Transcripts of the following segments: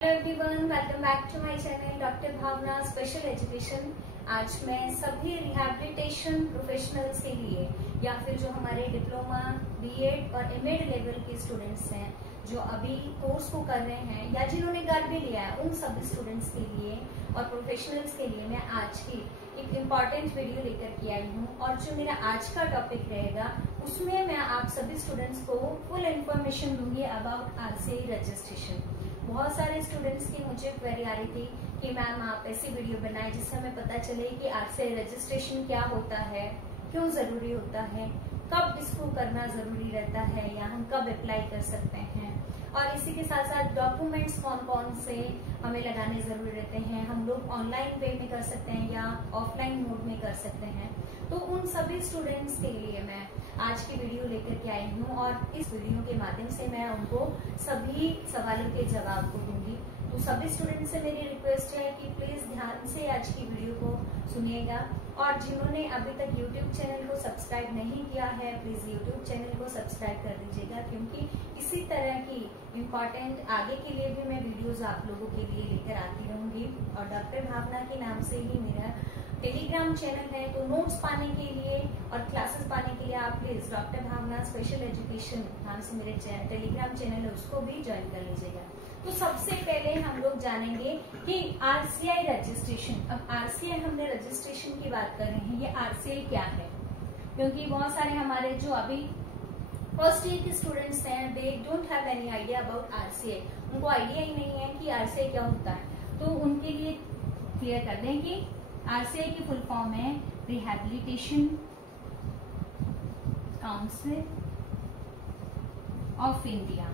Hello everyone, welcome back to my channel doctor Bhavna special education. आज मैं सभी rehabilitation professionals के लिए या फिर जो हमारे डिप्लोमा, बीएड और एमएड लेवल के स्टूडेंट्स हैं जो अभी कोर्स को कर रहे हैं या जिन्होंने कर भी लिया है, उन सभी स्टूडेंट्स के लिए और प्रोफेशनल्स के लिए मैं आज की एक इम्पॉर्टेंट वीडियो लेकर के आई हूँ। और जो मेरा आज का टॉपिक रहेगा उसमें मैं आप सभी स्टूडेंट्स को फुल इन्फॉर्मेशन दूंगी अबाउट आरसीआई रजिस्ट्रेशन। बहुत सारे स्टूडेंट्स की मुझे क्वेरी आ रही थी कि मैम आप ऐसी वीडियो बनाए जिससे हमें पता चले कि आरसीआई रजिस्ट्रेशन क्या होता है, क्यों जरूरी होता है, कब इसको करना जरूरी रहता है या हम कब अप्लाई कर सकते हैं, और इसी के साथ साथ डॉक्यूमेंट्स कौन कौन से हमें लगाने जरूरी रहते हैं, हम लोग ऑनलाइन वे में कर सकते हैं या ऑफलाइन मोड में कर सकते हैं। तो उन सभी स्टूडेंट्स के लिए मैं आज की वीडियो लेकर के आई हूँ और इस वीडियो के माध्यम से मैं उनको सभी सवालों के जवाब को दूंगी। तो सभी स्टूडेंट्स से मेरी रिक्वेस्ट है कि प्लीज ध्यान से आज की वीडियो को सुनिएगा, और जिन्होंने अभी तक YouTube चैनल को सब्सक्राइब नहीं किया है प्लीज YouTube चैनल को सब्सक्राइब कर दीजिएगा, क्योंकि इसी तरह की इम्पोर्टेंट आगे के लिए भी मैं वीडियोस आप लोगों के लिए लेकर आती रहूंगी। और डॉक्टर भावना के नाम से ही मेरा टेलीग्राम चैनल है, तो नोट्स पाने के लिए और क्लासेस पाने के लिए आप please doctor Bhavna special education नाम से मेरे टेलीग्राम चैनल है उसको भी ज्वाइन कर लीजिएगा। तो सबसे पहले हम लोग जानेंगे कि आरसीआई रजिस्ट्रेशन। अब आरसीआई हमने रजिस्ट्रेशन की बात कर रहे हैं, ये आरसीआई क्या है, क्योंकि बहुत सारे हमारे जो अभी फर्स्ट ईयर के स्टूडेंट्स हैं they don't have any idea about RCI, उनको आइडिया ही नहीं है कि आरसीआई क्या होता है। तो उनके लिए क्लियर कर दें कि आरसीआई की फुल फॉर्म है रिहैबिलिटेशन काउंसिल ऑफ इंडिया।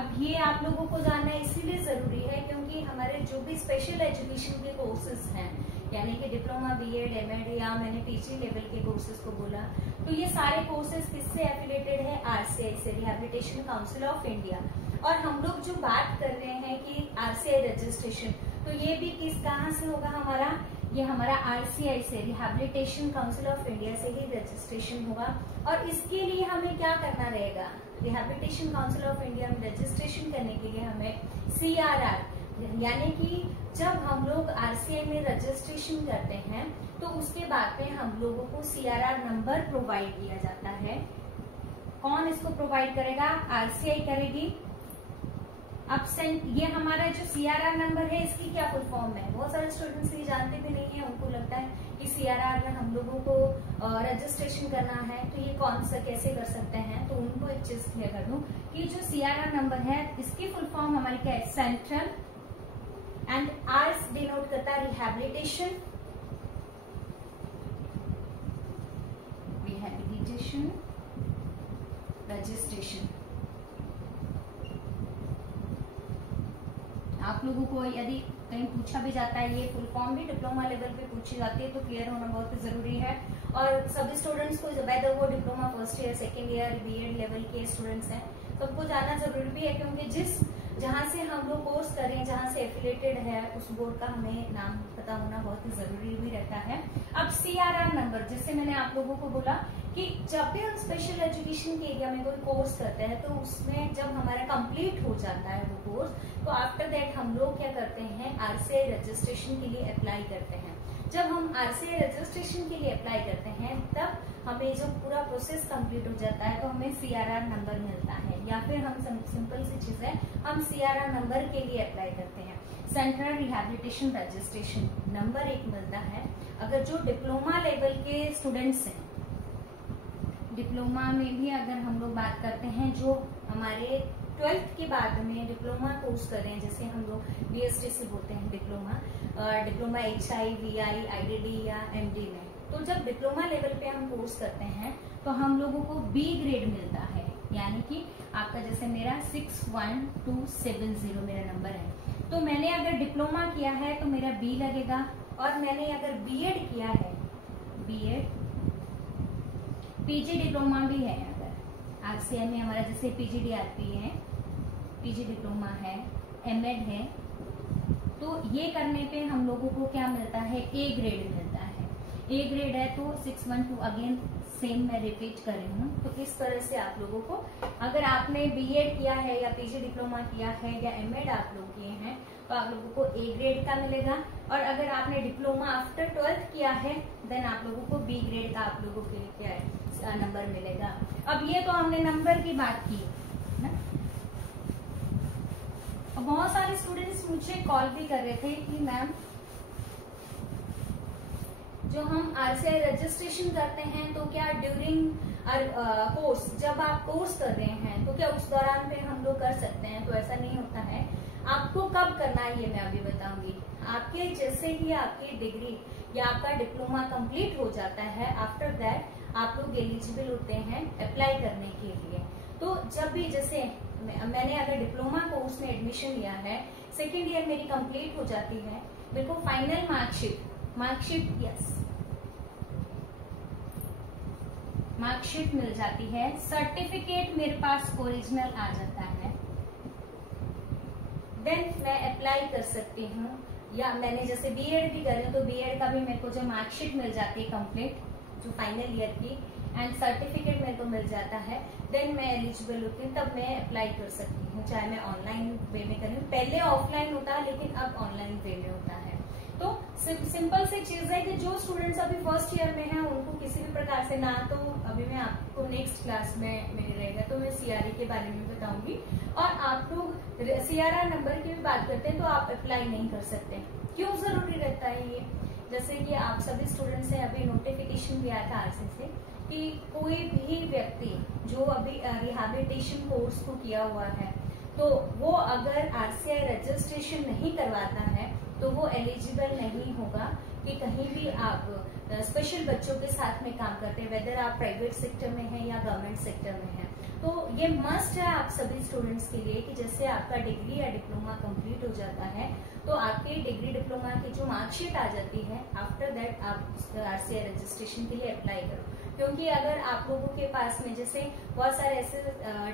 अब ये आप लोगों को जानना इसीलिए जरूरी है क्योंकि हमारे जो भी स्पेशल एजुकेशन के कोर्सेज हैं, यानी कि डिप्लोमा, बीएड, एमएड या मैंने पीजी लेवल के कोर्सेज को बोला, तो ये सारे कोर्सेज किससे एफिलेटेड है? आरसीआई से, रिहैबिलिटेशन काउंसिल ऑफ इंडिया। और हम लोग जो बात कर रहे हैं कि आरसीआई रजिस्ट्रेशन, तो ये भी कहाँ से होगा हमारा? ये हमारा आरसीआई से, रिहैबिलिटेशन काउंसिल ऑफ इंडिया से ही रजिस्ट्रेशन होगा। और इसके लिए हमें क्या करना रहेगा? रिहैबिलिटेशन काउंसिल ऑफ इंडिया में रजिस्ट्रेशन करने के लिए हमें CRR, यानी कि जब हम लोग आरसीआई में रजिस्ट्रेशन करते हैं तो उसके बाद में हम लोगों को CRR नंबर प्रोवाइड किया जाता है। कौन इसको प्रोवाइड करेगा? आरसीआई करेगी। अब ये हमारा जो CRR नंबर है इसकी क्या फुल फॉर्म है? बहुत सारे स्टूडेंट्स ये जानते भी नहीं है, उनको लगता है कि CRR में हम लोगों को रजिस्ट्रेशन करना है तो ये कौन सा कैसे कर सकते हैं। तो उनको एक चीज क्लियर कर दूं कि जो CRR नंबर है इसकी फुल फॉर्म हमारी क्या है? सेंट्रल, एंड आर डिनोट करता है रिहैबिलिटेशन रजिस्ट्रेशन। आप लोगों को यदि कहीं पूछा भी जाता है, ये फुल फॉर्म भी डिप्लोमा लेवल पे पूछी जाती है, तो क्लियर होना बहुत जरूरी है। और सभी स्टूडेंट्स को, वेदर वो diploma first year, second year, BEd level के स्टूडेंट्स हैं, सबको जानना जरूरी भी है, क्योंकि जहाँ से हम लोग कोर्स कर रहे हैं, जहाँ से एफिलेटेड है, उस बोर्ड का हमें नाम पता होना बहुत ही जरूरी भी रहता है। अब CRR नंबर, जिससे मैंने आप लोगों को बोला कि जब भी हम स्पेशल एजुकेशन के एरिया में कोई कोर्स करते हैं तो उसमें जब हमारा कंप्लीट हो जाता है वो कोर्स, तो आफ्टर दैट हम लोग क्या करते हैं? आरसीआई रजिस्ट्रेशन के लिए अप्लाई करते हैं। जब हम आरसीआई रजिस्ट्रेशन के लिए अप्लाई करते हैं तब हमें जो पूरा प्रोसेस कंप्लीट हो जाता है तो हमें CRR नंबर मिलता है, या फिर हम सिंपल सी चीज है, हम CRR नंबर के लिए अप्लाई करते हैं। सेंट्रल रिहैबिलिटेशन रजिस्ट्रेशन नंबर एक मिलता है। अगर जो डिप्लोमा लेवल के स्टूडेंट्स हैं, डिप्लोमा में भी अगर हम लोग बात करते हैं, जो हमारे 12th के बाद में डिप्लोमा कोर्स कर रहे हैं, जैसे हम लोग BSTC बोलते हैं डिप्लोमा HI, VI, IDD या MD में, तो जब डिप्लोमा लेवल पे हम कोर्स करते हैं तो हम लोगों को B ग्रेड मिलता है, यानी कि आपका जैसे मेरा 61270 मेरा नंबर है, तो मैंने अगर डिप्लोमा किया है तो मेरा B लगेगा, और मैंने अगर बीएड किया है, बीएड, पीजी डिप्लोमा भी है, अगर आरसीआई में हमारा जैसे PGDRP है, पीजी डिप्लोमा है, एमएड है, तो ये करने पे हम लोगों को क्या मिलता है? A ग्रेड मिलता है। A ग्रेड है तो 612 अगेन सेम मैं रिपीट कर रही हूँ। तो इस तरह से आप लोगों को, अगर आपने बीएड किया है या पीजी डिप्लोमा किया है या एमएड आप लोग किए हैं तो आप लोगों को ए ग्रेड का मिलेगा, और अगर आपने डिप्लोमा आफ्टर 12th किया है देन आप लोगों को बी ग्रेड का आप लोगों के लिए क्या है नंबर मिलेगा। अब ये तो हमने नंबर की बात की ना। अब बहुत सारे स्टूडेंट्स मुझे कॉल भी कर रहे थे कि मैम जो हम आरसीआई रजिस्ट्रेशन करते हैं तो क्या ड्यूरिंग कोर्स, जब आप कोर्स कर रहे हैं तो क्या उस दौरान पे हम लोग कर सकते हैं? तो ऐसा नहीं होता है। आपको कब करना है ये मैं अभी बताऊंगी। आपके जैसे ही आपकी डिग्री या आपका डिप्लोमा कंप्लीट हो जाता है, आफ्टर दैट आप लोग एलिजिबल होते हैं अप्लाई करने के लिए। तो जब भी जैसे मैंने अगर डिप्लोमा कोर्स में एडमिशन लिया है, सेकेंड ईयर मेरी कंप्लीट हो जाती है, मेरे को फाइनल मार्कशीट यस मार्कशीट मिल जाती है, सर्टिफिकेट मेरे पास ओरिजिनल आ जाता है, देन मैं अप्लाई कर सकती हूँ। या मैंने जैसे बीएड भी करी तो बीएड का भी मेरे को जो मार्कशीट मिल जाती है कंप्लीट जो फाइनल ईयर की, एंड सर्टिफिकेट मेरे को मिल जाता है, देन मैं एलिजिबल होती हूँ, तब मैं अप्लाई कर सकती हूँ, चाहे मैं ऑनलाइन वे में करूँ। पहले ऑफलाइन होता है लेकिन अब ऑनलाइन वे में होता है। तो सिंपल सी चीज है कि जो स्टूडेंट्स अभी फर्स्ट ईयर में हैं उनको किसी भी प्रकार से ना, तो अभी मैं आपको नेक्स्ट क्लास में मेरी रहेगा तो मैं सीआरई के बारे में बताऊंगी, और आप लोग सीआरआर नंबर की भी बात करते हैं तो आप अप्लाई नहीं कर सकते। क्यों जरूरी रहता है ये? जैसे कि आप सभी स्टूडेंट्स से अभी नोटिफिकेशन भी आया था आरसी से कि कोई भी व्यक्ति जो अभी रिहैबिलिटेशन कोर्स को किया हुआ है तो वो अगर आरसीआई रजिस्ट्रेशन नहीं करवाता है तो वो एलिजिबल नहीं होगा कि कहीं भी आप स्पेशल बच्चों के साथ में काम करते हैं, वेदर आप प्राइवेट सेक्टर में हैं या गवर्नमेंट सेक्टर में हैं। तो ये मस्ट है आप सभी स्टूडेंट्स के लिए कि जैसे आपका डिग्री या डिप्लोमा कंप्लीट हो जाता है तो आपके डिग्री डिप्लोमा की जो मार्कशीट आ जाती है, आफ्टर दैट आप आरसीआई रजिस्ट्रेशन के लिए अप्लाई करो। क्योंकि अगर आप लोगों के पास में जैसे बहुत सारे ऐसे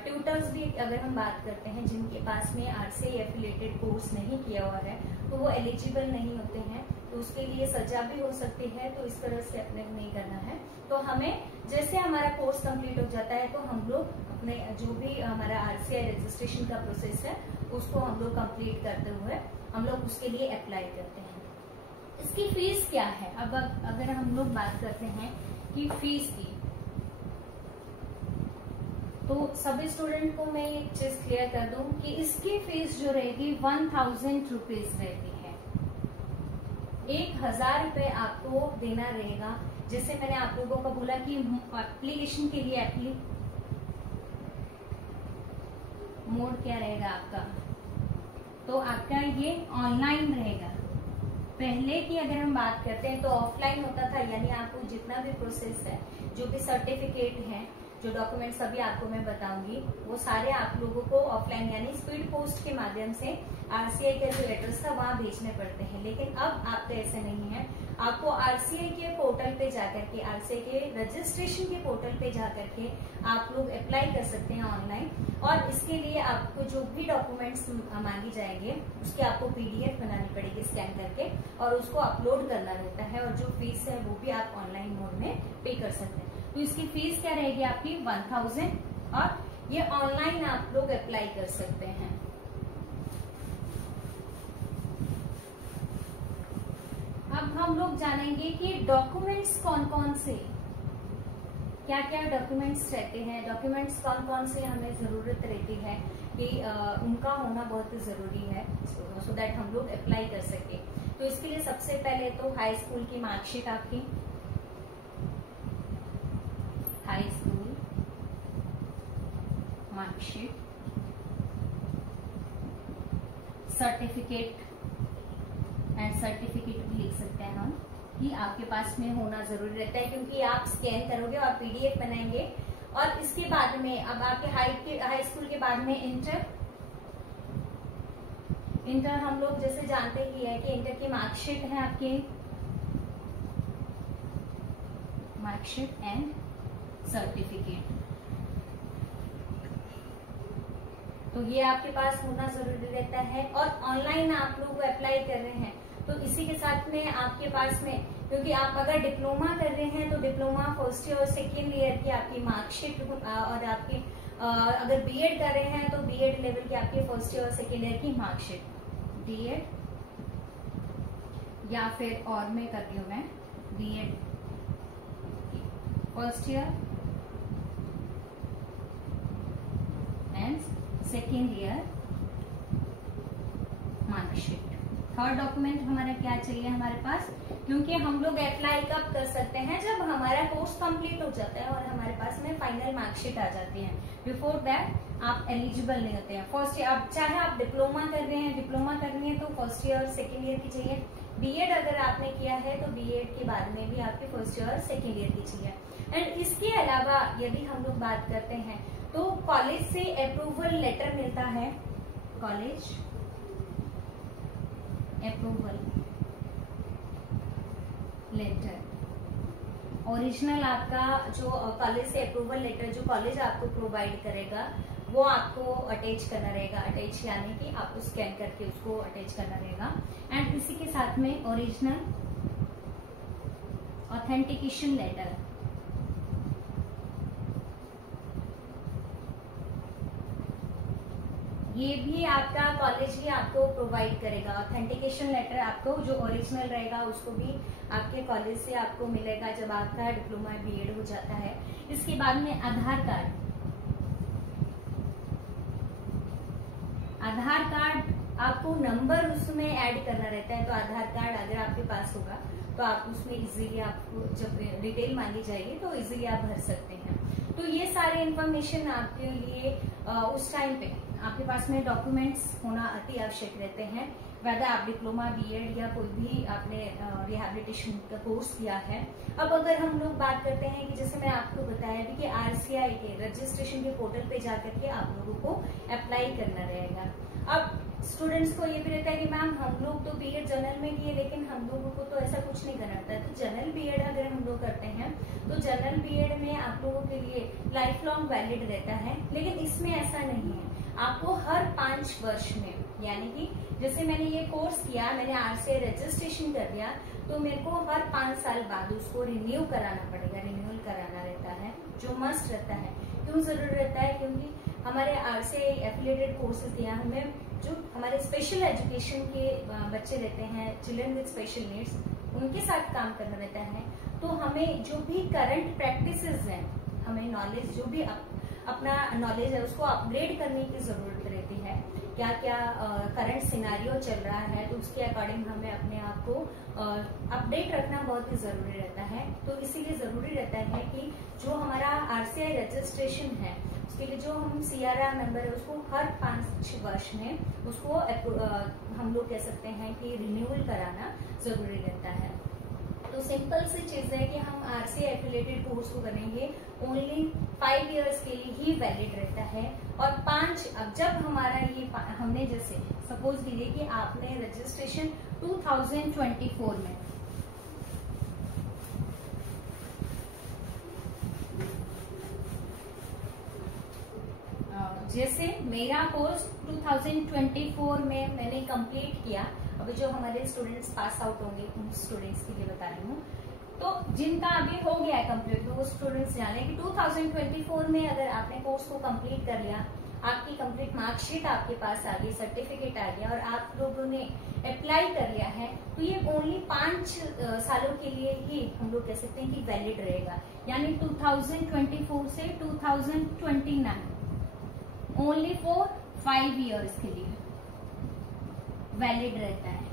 ट्यूटर्स भी अगर हम बात करते हैं जिनके पास में आरसीआई एफिलिएटेड कोर्स नहीं किया हुआ है तो वो एलिजिबल नहीं होते हैं, तो उसके लिए सजा भी हो सकती है। तो इस तरह से अपने नहीं करना है। तो हमें जैसे हमारा कोर्स कंप्लीट हो जाता है तो हम लोग अपने जो भी हमारा आरसीआई रजिस्ट्रेशन का प्रोसेस है उसको हम लोग कंप्लीट करते हुए हम लोग उसके लिए अप्लाई करते हैं। इसकी फीस क्या है? अब अगर हम लोग बात करते हैं कि फीस की, तो सभी स्टूडेंट को मैं एक चीज क्लियर कर दूं कि इसकी फीस जो रहेगी 1000 रुपीज रहती है। 1000 रुपए आपको देना रहेगा। जैसे मैंने आप लोगों को बोला कि एप्लीकेशन के लिए मोड क्या रहेगा आपका, तो आपका ये ऑनलाइन रहेगा। पहले की अगर हम बात करते हैं तो ऑफलाइन होता था, यानी आपको जितना भी प्रोसेस है, जो भी सर्टिफिकेट है, जो डॉक्यूमेंट्स अभी आपको मैं बताऊंगी वो सारे आप लोगों को ऑफलाइन यानी स्पीड पोस्ट के माध्यम से आरसीआई के जो लेटर्स था वहां भेजने पड़ते हैं। लेकिन अब आपका ऐसा नहीं है, आपको आरसीआई के पोर्टल पे जाकर के, आरसीआई के रजिस्ट्रेशन के पोर्टल पे जाकर के आप लोग अप्लाई कर सकते हैं ऑनलाइन। और इसके लिए आपको जो भी डॉक्यूमेंट्स मांगी जाएंगे उसकी आपको पीडीएफ बनानी पड़ेगी स्कैन करके, और उसको अपलोड करना रहता है, और जो फीस है वो भी आप ऑनलाइन मोड में पे कर सकते हैं। तो इसकी फीस क्या रहेगी आपकी 1000, और ये ऑनलाइन आप लोग अप्लाई कर सकते हैं। अब हम लोग जानेंगे कि डॉक्यूमेंट्स कौन कौन से, क्या क्या डॉक्यूमेंट्स रहते हैं, डॉक्यूमेंट्स कौन कौन से हमें जरूरत रहती है कि उनका होना बहुत जरूरी है सो दैट हम लोग अप्लाई कर सके। तो इसके लिए सबसे पहले तो हाई स्कूल की मार्कशीट, आपकी high school marksheet, certificate and certificate भी लिख सकते हैं हम, कि आपके पास में होना जरूरी रहता है, क्योंकि आप स्कैन करोगे और पीडीएफ बनाएंगे। और इसके बाद में अब आपके हाई स्कूल के बाद में इंटर हम लोग जैसे जानते ही है कि इंटर की मार्कशीट है आपकी, मार्कशीट एंड सर्टिफिकेट, तो ये आपके पास होना जरूरी रहता है। और ऑनलाइन आप लोग अप्लाई कर रहे हैं तो इसी के साथ में आपके पास में क्योंकि आप अगर डिप्लोमा कर रहे हैं तो डिप्लोमा फर्स्ट ईयर और सेकेंड ईयर की आपकी मार्कशीट, और आपकी अगर बीएड कर रहे हैं तो बीएड लेवल की आपकी फर्स्ट ईयर और सेकेंड ईयर की मार्कशीट, बीएड या फिर और मैं करती हूँ मैं BEd first year and second year marksheet. Third document हमारा क्या चाहिए हमारे पास, क्योंकि हम लोग अप्लाई कब कर सकते हैं, जब हमारा कोर्स कंप्लीट हो जाता है और हमारे पास में फाइनल मार्कशीट आ जाती है। बिफोर दैट आप एलिजिबल नहीं होते हैं। फर्स्ट ईयर आप चाहे आप डिप्लोमा कर रहे हैं, डिप्लोमा करनी है तो फर्स्ट ईयर और सेकेंड ईयर की चाहिए। बीएड अगर आपने किया है तो बीएड के बाद में भी आपके फर्स्ट ईयर और सेकेंड ईयर की चाहिए। एंड इसके अलावा यदि हम लोग बात करते हैं तो कॉलेज से अप्रूवल लेटर मिलता है, कॉलेज अप्रूवल लेटर। ओरिजिनल आपका जो कॉलेज से अप्रूवल लेटर जो कॉलेज आपको प्रोवाइड करेगा वो आपको अटैच करना रहेगा। अटैच यानी कि आपको स्कैन करके उसको अटैच करना रहेगा। एंड इसी के साथ में ओरिजिनल ऑथेंटिकेशन लेटर, ये भी आपका कॉलेज ही आपको प्रोवाइड करेगा। ऑथेंटिकेशन लेटर आपको जो ओरिजिनल रहेगा उसको भी आपके कॉलेज से आपको मिलेगा जब आपका डिप्लोमा बीएड हो जाता है। इसके बाद में आधार कार्ड, आधार कार्ड आपको नंबर उसमें ऐड करना रहता है। तो आधार कार्ड अगर आपके पास होगा तो आप उसमें इजीली आपको जब डिटेल मांगी जाएगी तो इजीली आप भर सकते हैं। तो ये सारे इंफॉर्मेशन आपके लिए उस टाइम पे आपके पास में डॉक्यूमेंट्स होना अति आवश्यक रहते हैं। वैसे आप डिप्लोमा बीएड या कोई भी आपने रिहैबिलिटेशन का कोर्स किया है। अब अगर हम लोग बात करते हैं कि जैसे मैं आपको बताया भी कि आरसीआई के रजिस्ट्रेशन के पोर्टल पे जाकर के आप लोगों को अप्लाई करना रहेगा। अब स्टूडेंट्स को ये भी रहता है कि मैम हम लोग तो बीएड जनरल में किए लेकिन हम लोगों को तो ऐसा कुछ नहीं करना रहता है। तो जनरल बीएड अगर हम लोग करते हैं तो जनरल बीएड में आप लोगों के लिए लाइफ लॉन्ग वैलिड रहता है, लेकिन इसमें ऐसा नहीं है। आपको हर 5 वर्ष में, यानी कि जैसे मैंने ये कोर्स किया, मैंने आरसीआई रजिस्ट्रेशन कर दिया तो मेरे को हर 5 साल बाद उसको रिन्यू कराना पड़ेगा, रिन्यूअल कराना रहता है जो मस्ट रहता है। क्यों जरूरी रहता है, क्योंकि हमारे आरसीआई एफिलिएटेड कोर्सेज दिया हमें जो हमारे स्पेशल एजुकेशन के बच्चे रहते हैं, चिल्ड्रन विद स्पेशल नीड्स, उनके साथ काम करना रहता है। तो हमें जो भी करंट प्रैक्टिसेस हैं, हमें नॉलेज जो भी अपना नॉलेज है उसको अपग्रेड करने की जरूरत रहती है। क्या क्या करंट सिनारियो चल रहा है तो उसके अकॉर्डिंग हमें अपने आप को अपडेट रखना बहुत ही जरूरी रहता है। तो इसीलिए जरूरी रहता है कि जो हमारा आरसीआई रजिस्ट्रेशन है उसके लिए जो हम सीआरआर नंबर है उसको हर 5 वर्ष में उसको हम लोग कह सकते हैं कि रिन्यूअल कराना जरूरी रहता है। तो सिंपल सी चीज है कि हम आरसीआई एफिलिएटेड कोर्स को करेंगे ओनली 5 इयर्स के लिए ही वैलिड रहता है। और 5 अब जब हमारा ये हमने जैसे सपोज कीजिए कि आपने रजिस्ट्रेशन 2024 में जैसे मेरा कोर्स 2024 में मैंने कंप्लीट किया। अभी जो हमारे स्टूडेंट्स पास आउट होंगे उन स्टूडेंट्स के लिए बता रही हूँ। तो जिनका अभी हो गया है कंप्लीट तो वो स्टूडेंट्स जाने कि 2024 में अगर आपने कोर्स को कंप्लीट कर लिया, आपकी कंप्लीट मार्कशीट आपके पास आ गई, सर्टिफिकेट आ गया और आप लोगों ने अप्लाई कर लिया है, तो ये ओनली 5 सालों के लिए ही हम लोग कह सकते हैं कि वैलिड रहेगा। यानी 2024 से 2029 ओनली फॉर 5 इयर्स के लिए वैलिड रहता है,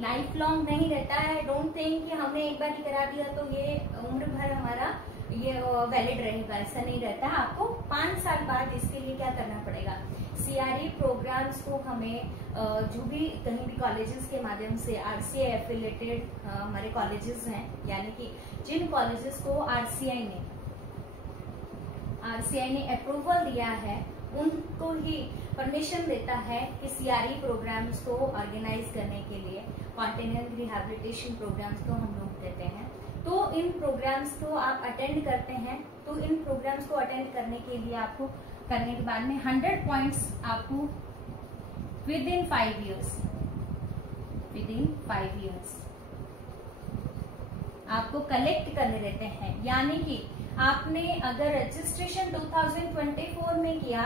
लाइफ लॉन्ग नहीं रहता है। डोंट थिंक कि हमने एक बार ही करा दिया तो ये उम्र भर हमारा ये वैलिड रहेगा, ऐसा नहीं रहता है। आपको 5 साल बाद इसके लिए क्या करना पड़ेगा, सीआरई प्रोग्राम्स को हमें जो भी कहीं भी कॉलेजेस के माध्यम से आरसीआई एफिलिएटेड हमारे कॉलेजेस हैं, यानी कि जिन कॉलेजेस को आरसीआई ने अप्रूवल दिया है उनको ही परमिशन देता है कि सीआरई प्रोग्राम्स को ऑर्गेनाइज करने के लिए, कॉन्टिन्यूअल रिहैबिलिटेशन प्रोग्राम्स को हम लोग देते हैं। तो इन प्रोग्राम्स को आप अटेंड करते हैं। तो इन प्रोग्राम्स को अटेंड करने के लिए आपको करने के बाद में 100 पॉइंट्स आपको विद इन 5 इयर्स आपको कलेक्ट करने रहते हैं। यानी कि आपने अगर रजिस्ट्रेशन 2024 में किया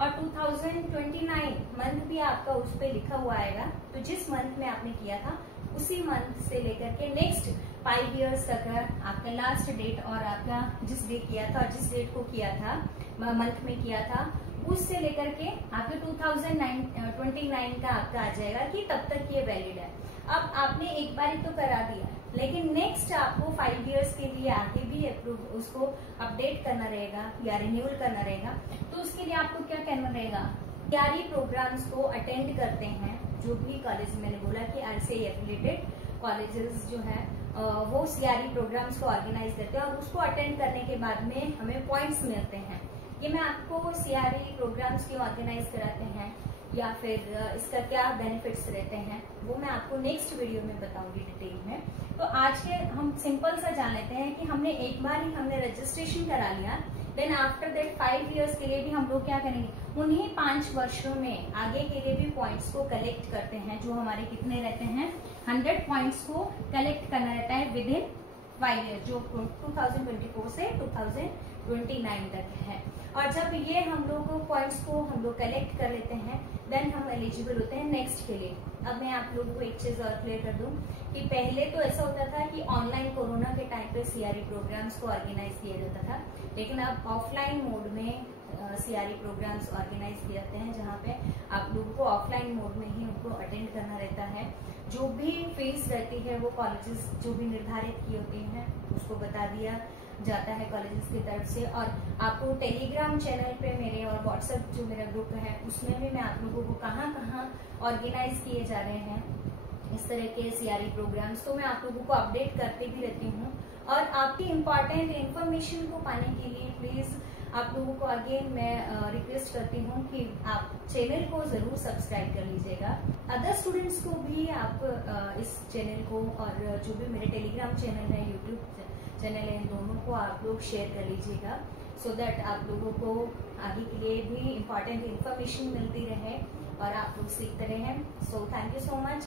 और 2029 मंथ भी आपका उस पे लिखा हुआ आएगा, तो जिस मंथ में आपने किया था उसी मंथ से लेकर के नेक्स्ट 5 इयर्स तक आपका लास्ट डेट और आपका जिस डेट किया था और जिस डेट को किया था मंथ में किया था उससे लेकर के आपके 2029 का आपका आ जाएगा कि तब तक ये वैलिड है। अब आपने एक बार ही तो करा दिया, लेकिन नेक्स्ट आपको 5 इयर्स के लिए आगे भी अप्रूव उसको अपडेट करना रहेगा या रिन्यूअल करना रहेगा। तो उसके लिए आपको क्या करना रहेगा, सीआरई प्रोग्राम्स को अटेंड करते हैं। जो भी कॉलेज मैंने बोला कि आरसीआई एफिलिएटेड कॉलेजेस जो है वो सीआरई प्रोग्राम्स को ऑर्गेनाइज करते हैं और उसको अटेंड करने के बाद में हमें पॉइंट्स मिलते हैं। ये मैं आपको सीआरई प्रोग्राम्स क्यों ऑर्गेनाइज कराते हैं या फिर इसका क्या बेनिफिट्स रहते हैं वो मैं आपको नेक्स्ट वीडियो में बताऊंगी डिटेल में। तो आज के हम सिंपल सा जान लेते हैं कि हमने एक बार ही हमने रजिस्ट्रेशन करा लिया, देन आफ्टर दैट 5 इयर्स के लिए भी हम लोग क्या करेंगे, उन्हीं 5 वर्षों में आगे के लिए भी पॉइंट्स को कलेक्ट करते हैं। जो हमारे कितने रहते हैं, 100 पॉइंट्स को कलेक्ट करना रहता है विद इन 5 ईयर, जो 2024 से 2029 तक है। और जब ये हम लोग पॉइंट्स को हम लोग कलेक्ट कर लेते हैं देन हम एलिजिबल होते हैं नेक्स्ट के लिए। अब मैं आप लोगों को एक चीज और क्लियर कर दूं कि पहले तो ऐसा होता था कि ऑनलाइन कोरोना के टाइम पे सीआरई प्रोग्राम्स को ऑर्गेनाइज किया जाता था, लेकिन अब ऑफलाइन मोड में सीआरई प्रोग्राम्स ऑर्गेनाइज किए जाते हैं, जहाँ पे आप लोगों को ऑफलाइन मोड में ही उनको अटेंड करना रहता है। जो भी फीस रहती है वो कॉलेजेस जो भी निर्धारित की होती हैं उसको बता दिया जाता है कॉलेजेस की तरफ से। और आपको टेलीग्राम चैनल पे मेरे और व्हाट्सएप जो मेरा ग्रुप है उसमें भी मैं आप लोगों को कहाँ कहाँ ऑर्गेनाइज किए जा रहे हैं इस तरह के सीआरई प्रोग्राम्स, तो मैं आप लोगों को अपडेट करती भी रहती हूँ। और आपकी इम्पोर्टेंट इन्फॉर्मेशन को पाने के लिए प्लीज आप लोगों को अगेन मैं रिक्वेस्ट करती हूँ कि आप चैनल को जरूर सब्सक्राइब कर लीजिएगा। अदर स्टूडेंट्स को भी आप इस चैनल को और जो भी मेरे टेलीग्राम चैनल है, यूट्यूब चैनल है, इन दोनों को आप लोग शेयर कर लीजिएगा, सो दैट आप लोगों को आगे के लिए भी इम्पोर्टेंट इन्फॉर्मेशन मिलती रहे और आप लोग सीखते रहें। So thank you so much.